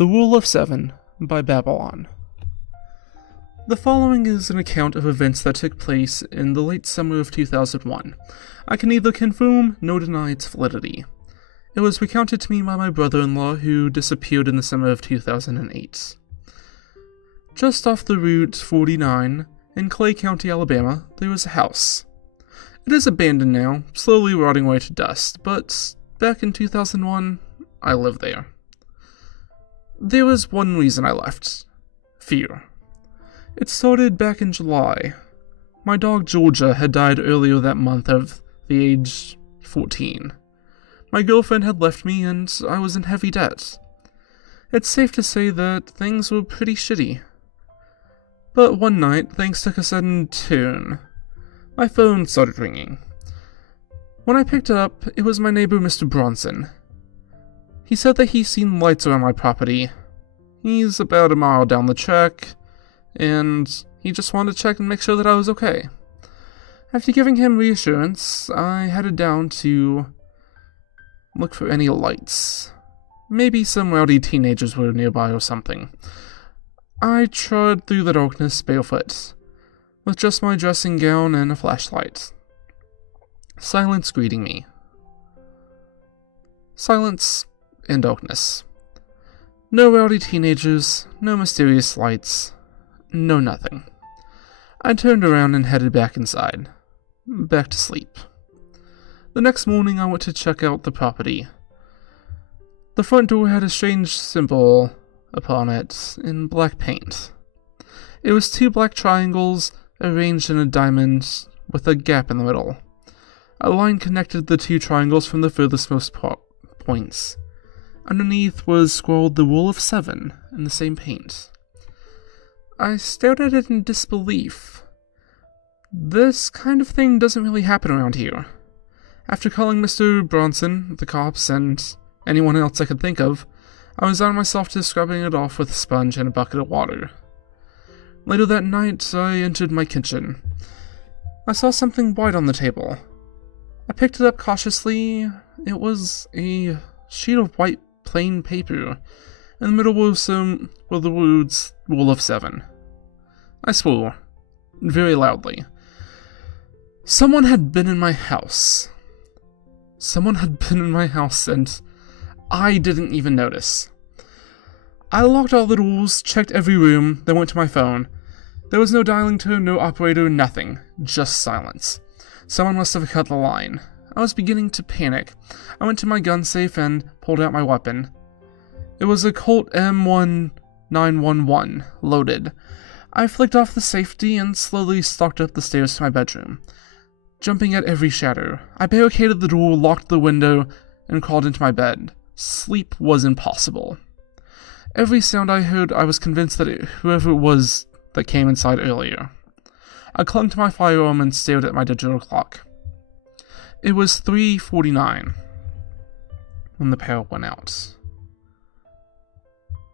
The Rule of Seven by Babylon. The following is an account of events that took place in the late summer of 2001. I can neither confirm nor deny its validity. It was recounted to me by my brother-in-law who disappeared in the summer of 2008. Just off the Route 49 in Clay County, Alabama, there was a house. It is abandoned now, slowly rotting away to dust, but back in 2001, I lived there. There was one reason I left. Fear. It started back in July. My dog Georgia had died earlier that month of the age 14. My girlfriend had left me and I was in heavy debt. It's safe to say that things were pretty shitty. But one night, things took a sudden turn. My phone started ringing. When I picked it up, it was my neighbor Mr. Bronson. He said that he's seen lights around my property. He's about a mile down the track, and he just wanted to check and make sure that I was okay. After giving him reassurance, I headed down to look for any lights. Maybe some rowdy teenagers were nearby or something. I trod through the darkness barefoot, with just my dressing gown and a flashlight. Silence greeting me. Silence and darkness. No rowdy teenagers, no mysterious lights, no nothing. I turned around and headed back inside. Back to sleep. The next morning I went to check out the property. The front door had a strange symbol upon it in black paint. It was two black triangles arranged in a diamond with a gap in the middle. A line connected the two triangles from the furthest most points. Underneath was scrawled the Rule of Seven in the same paint. I stared at it in disbelief. This kind of thing doesn't really happen around here. After calling Mr. Bronson, the cops, and anyone else I could think of, I resigned myself to scrubbing it off with a sponge and a bucket of water. Later that night, I entered my kitchen. I saw something white on the table. I picked it up cautiously. It was a sheet of white plain paper. In the middle were the words Rule of Seven. I swore, very loudly. Someone had been in my house. Someone had been in my house and I didn't even notice. I locked all the doors, checked every room, then went to my phone. There was no dialing tone, no operator, nothing. Just silence. Someone must have cut the line. I was beginning to panic. I went to my gun safe and pulled out my weapon. It was a Colt M1911, loaded. I flicked off the safety and slowly stalked up the stairs to my bedroom. Jumping at every shadow, I barricaded the door, locked the window, and crawled into my bed. Sleep was impossible. Every sound I heard, I was convinced that whoever it was that came inside earlier. I clung to my firearm and stared at my digital clock. It was 3:49 when the power went out.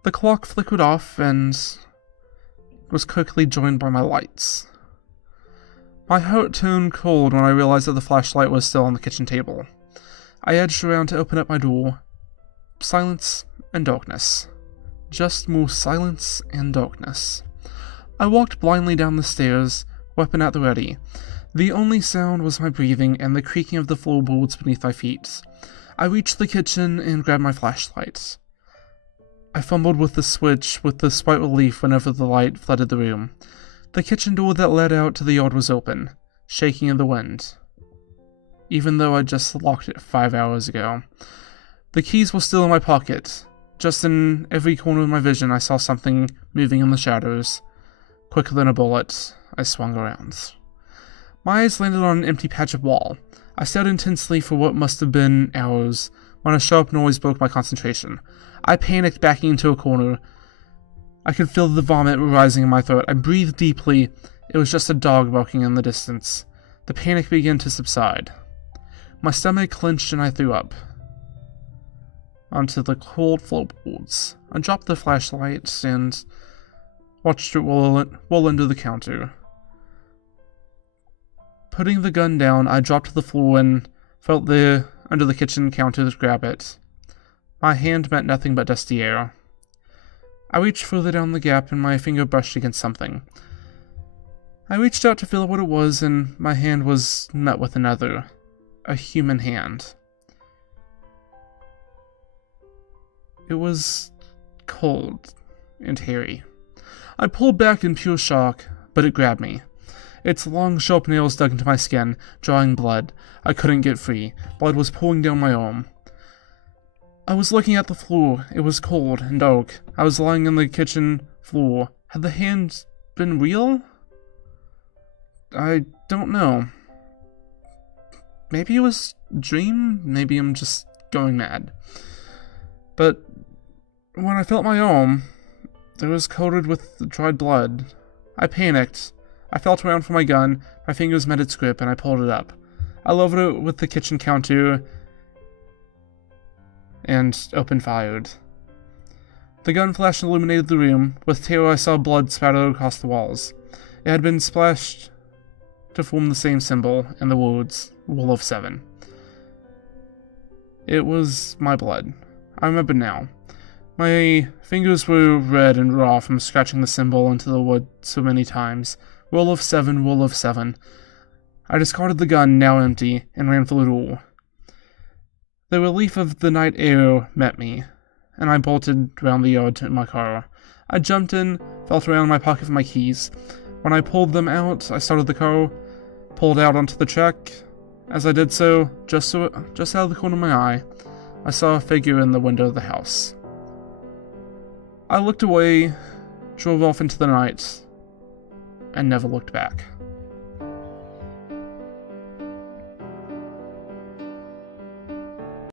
The clock flickered off and was quickly joined by my lights. My heart turned cold when I realized that the flashlight was still on the kitchen table. I edged around to open up my door. Silence and darkness. Just more silence and darkness. I walked blindly down the stairs, weapon at the ready. The only sound was my breathing and the creaking of the floorboards beneath my feet. I reached the kitchen and grabbed my flashlight. I fumbled with the switch with the slight relief whenever the light flooded the room. The kitchen door that led out to the yard was open, shaking in the wind. Even though I just locked it 5 hours ago. The keys were still in my pocket. Just in every corner of my vision I saw something moving in the shadows. Quicker than a bullet, I swung around. My eyes landed on an empty patch of wall. I stared intensely for what must have been hours, when a sharp noise broke my concentration. I panicked, backing into a corner. I could feel the vomit rising in my throat. I breathed deeply. It was just a dog barking in the distance. The panic began to subside. My stomach clenched and I threw up onto the cold floorboards. I dropped the flashlight and watched it roll into the counter. Putting the gun down, I dropped to the floor and felt under the kitchen counter to grab it. My hand met nothing but dusty air. I reached further down the gap and my finger brushed against something. I reached out to feel what it was, and my hand was met with another. A human hand. It was cold and hairy. I pulled back in pure shock, but it grabbed me. Its long, sharp nails dug into my skin, drawing blood. I couldn't get free. Blood was pouring down my arm. I was looking at the floor. It was cold and dark. I was lying on the kitchen floor. Had the hand been real? I don't know. Maybe it was a dream. Maybe I'm just going mad. But when I felt my arm, it was coated with dried blood. I panicked. I felt around for my gun. My fingers met its grip, and I pulled it up. I leveled it with the kitchen counter and opened fired. The gun flash illuminated the room. With terror, I saw blood spatter across the walls. It had been splashed to form the same symbol in the words, Rule of 7. It was my blood. I remember now. My fingers were red and raw from scratching the symbol into the wood so many times. Rule of 7, Rule of 7. I discarded the gun, now empty, and ran for the door. The relief of the night air met me, and I bolted round the yard to my car. I jumped in, felt around in my pocket for my keys. When I pulled them out, I started the car, pulled out onto the track. As I did so, just out of the corner of my eye, I saw a figure in the window of the house. I looked away, drove off into the night, and never looked back.